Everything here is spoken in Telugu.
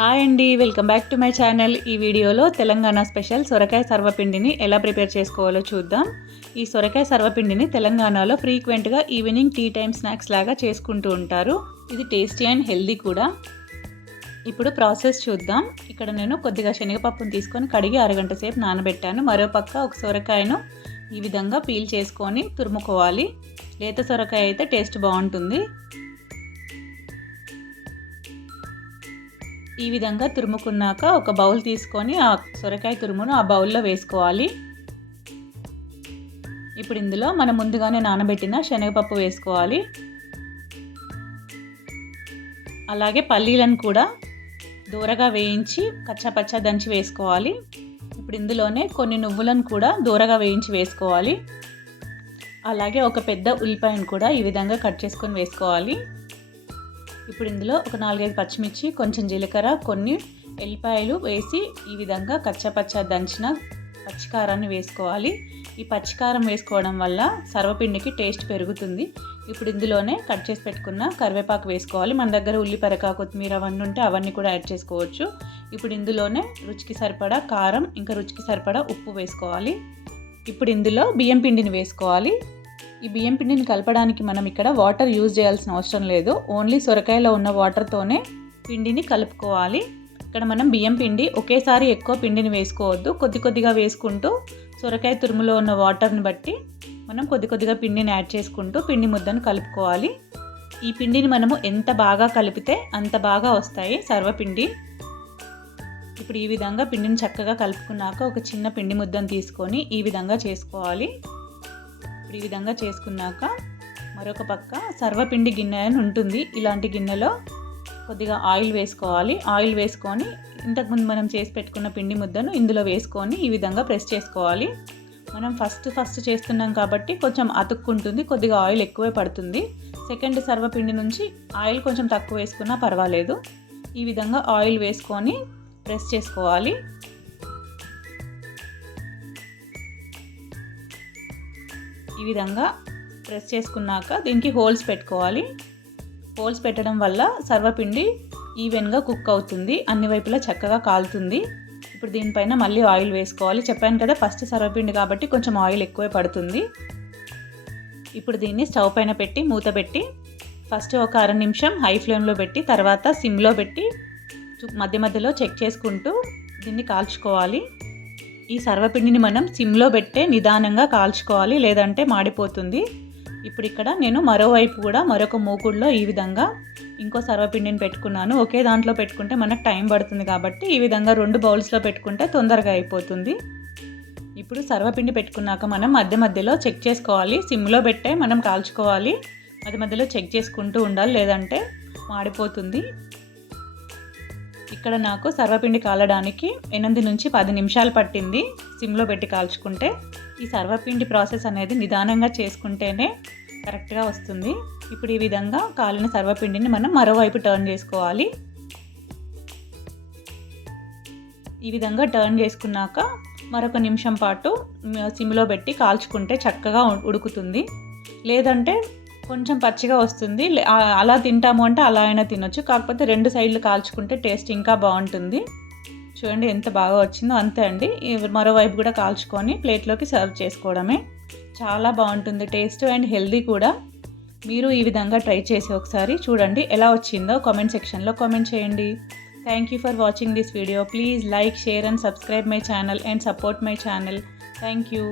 హాయ్ అండి, welcome back to my channel. ఈ వీడియోలో తెలంగాణ స్పెషల్ సొరకాయ సర్వపిండిని ఎలా ప్రిపేర్ చేసుకోవాలో చూద్దాం. ఈ సొరకాయ సర్వపిండిని తెలంగాణలో ఫ్రీక్వెంట్గా ఈవినింగ్ టీ టైమ్ స్నాక్స్ లాగా చేసుకుంటూ ఉంటారు. ఇది టేస్టీ అండ్ హెల్దీ కూడా. ఇప్పుడు ప్రాసెస్ చూద్దాం. ఇక్కడ నేను కొద్దిగా శనగపప్పును తీసుకొని కడిగి అరగంట సేపు నానబెట్టాను. మరోపక్క ఒక సొరకాయను ఈ విధంగా పీల్ చేసుకొని తురుముకోవాలి. లేత సొరకాయ అయితే టేస్ట్ బాగుంటుంది. ఈ విధంగా తురుముకున్నాక ఒక బౌల్ తీసుకొని ఆ సొరకాయ తురుమును ఆ బౌల్లో వేసుకోవాలి. ఇప్పుడు ఇందులో మనం ముందుగానే నానబెట్టిన శనగపప్పు వేసుకోవాలి. అలాగే పల్లీలను కూడా దూరగా వేయించి కచ్చాపచ్చా దంచి వేసుకోవాలి. ఇప్పుడు ఇందులోనే కొన్ని నువ్వులను కూడా దూరగా వేయించి వేసుకోవాలి. అలాగే ఒక పెద్ద ఉల్లిపాయను కూడా ఈ విధంగా కట్ చేసుకొని వేసుకోవాలి. ఇప్పుడు ఇందులో ఒక 4-5 పచ్చిమిర్చి, కొంచెం జీలకర్ర, కొన్ని ఎల్లిపాయలు వేసి ఈ విధంగా కచ్చాపచ్చా దంచిన పచ్చికారాన్ని వేసుకోవాలి. ఈ పచ్చికారం వేసుకోవడం వల్ల సర్వపిండికి టేస్ట్ పెరుగుతుంది. ఇప్పుడు ఇందులోనే కట్ చేసి పెట్టుకున్న కరివేపాకు వేసుకోవాలి. మన దగ్గర ఉల్లిపరక, కొత్తిమీర అవన్నీ ఉంటే అవన్నీ కూడా యాడ్ చేసుకోవచ్చు. ఇప్పుడు ఇందులోనే రుచికి సరిపడా కారం, ఇంకా రుచికి సరిపడా ఉప్పు వేసుకోవాలి. ఇప్పుడు ఇందులో బియ్యం పిండిని వేసుకోవాలి. ఈ బియ్యం పిండిని కలపడానికి మనం ఇక్కడ వాటర్ యూజ్ చేయాల్సిన అవసరం లేదు. ఓన్లీ సొరకాయలో ఉన్న వాటర్తోనే పిండిని కలుపుకోవాలి. ఇక్కడ మనం బియ్యం పిండి ఒకేసారి ఎక్కువ పిండిని వేసుకోవద్దు. కొద్ది కొద్దిగా వేసుకుంటూ సొరకాయ తురుములో ఉన్న వాటర్ని బట్టి మనం కొద్ది కొద్దిగా పిండిని యాడ్ చేసుకుంటూ పిండి ముద్దను కలుపుకోవాలి. ఈ పిండిని మనము ఎంత బాగా కలిపితే అంత బాగా వస్తాయి సర్వపిండి. ఇప్పుడు ఈ విధంగా పిండిని చక్కగా కలుపుకున్నాక ఒక చిన్న పిండి ముద్దను తీసుకొని ఈ విధంగా చేసుకోవాలి. ఇప్పుడు ఈ విధంగా చేసుకున్నాక మరొక పక్క సర్వపిండి గిన్నె అని ఉంటుంది. ఇలాంటి గిన్నెలో కొద్దిగా ఆయిల్ వేసుకోవాలి. ఆయిల్ వేసుకొని ఇంతకుముందు మనం చేసి పెట్టుకున్న పిండి ముద్దను ఇందులో వేసుకొని ఈ విధంగా ప్రెస్ చేసుకోవాలి. మనం ఫస్ట్ చేస్తున్నాం కాబట్టి కొంచెం అతుక్కుంటుంది, కొద్దిగా ఆయిల్ ఎక్కువే పడుతుంది. సెకండ్ సర్వపిండి నుంచి ఆయిల్ కొంచెం తక్కువ వేసుకున్నా పర్వాలేదు. ఈ విధంగా ఆయిల్ వేసుకొని ప్రెస్ చేసుకోవాలి. ఈ విధంగా ప్రెస్ చేసుకున్నాక దీనికి హోల్స్ పెట్టుకోవాలి. హోల్స్ పెట్టడం వల్ల సర్వపిండి ఈవెన్గా కుక్ అవుతుంది, అన్ని వైపులా చక్కగా కాలుతుంది. ఇప్పుడు దీనిపైన మళ్ళీ ఆయిల్ వేసుకోవాలి. చెప్పాను కదా ఫస్ట్ సర్వపిండి కాబట్టి కొంచెం ఆయిల్ ఎక్కువే పడుతుంది. ఇప్పుడు దీన్ని స్టవ్ పైన పెట్టి మూత పెట్టి ఫస్ట్ ఒక అర నిమిషం హై ఫ్లేమ్లో పెట్టి తర్వాత సిమ్లో పెట్టి మధ్య మధ్యలో చెక్ చేసుకుంటూ దీన్ని కాల్చుకోవాలి. ఈ సర్వపిండిని మనం సిమ్లో పెట్టే నిదానంగా కాల్చుకోవాలి, లేదంటే మాడిపోతుంది. ఇప్పుడు ఇక్కడ నేను మరోవైపు కూడా మరొక మూకుడులో ఈ విధంగా ఇంకో సర్వపిండిని పెట్టుకున్నాను. ఒకే దాంట్లో పెట్టుకుంటే మనకు టైం పడుతుంది కాబట్టి ఈ విధంగా 2 బౌల్స్లో పెట్టుకుంటే తొందరగా అయిపోతుంది. ఇప్పుడు సర్వపిండి పెట్టుకున్నాక మనం మధ్య మధ్యలో చెక్ చేసుకోవాలి. సిమ్లో పెట్టే మనం కాల్చుకోవాలి, మధ్య మధ్యలో చెక్ చేసుకుంటూ ఉండాలి, లేదంటే మాడిపోతుంది. ఇక్కడ నాకు సర్వపిండి కాలడానికి 8 నుంచి 10 నిమిషాలు పట్టింది సిమ్లో పెట్టి కాల్చుకుంటే. ఈ సర్వపిండి ప్రాసెస్ అనేది నిదానంగా చేసుకుంటేనే కరెక్ట్గా వస్తుంది. ఇప్పుడు ఈ విధంగా కాలిన సర్వపిండిని మనం మరోవైపు టర్న్ చేసుకోవాలి. ఈ విధంగా టర్న్ చేసుకున్నాక మరొక నిమిషం పాటు సిమ్లో పెట్టి కాల్చుకుంటే చక్కగా ఉడుకుతుంది. లేదంటే కొంచెం పచ్చిగా వస్తుంది. అలా తింటాము అంటే అలా అయినా తినొచ్చు, కాకపోతే 2 సైడ్లు కాల్చుకుంటే టేస్ట్ ఇంకా బాగుంటుంది. చూడండి ఎంత బాగా వచ్చిందో. అంతే అండి, మరోవైపు కూడా కాల్చుకొని ప్లేట్లోకి సర్వ్ చేసుకోవడమే. చాలా బాగుంటుంది టేస్ట్ అండ్ హెల్దీ కూడా. మీరు ఈ విధంగా ట్రై చేసి ఒకసారి చూడండి ఎలా వచ్చిందో కామెంట్ సెక్షన్లో కామెంట్ చేయండి. Thank you for watching this video. Please like, share and subscribe my channel and support my channel. Thank you.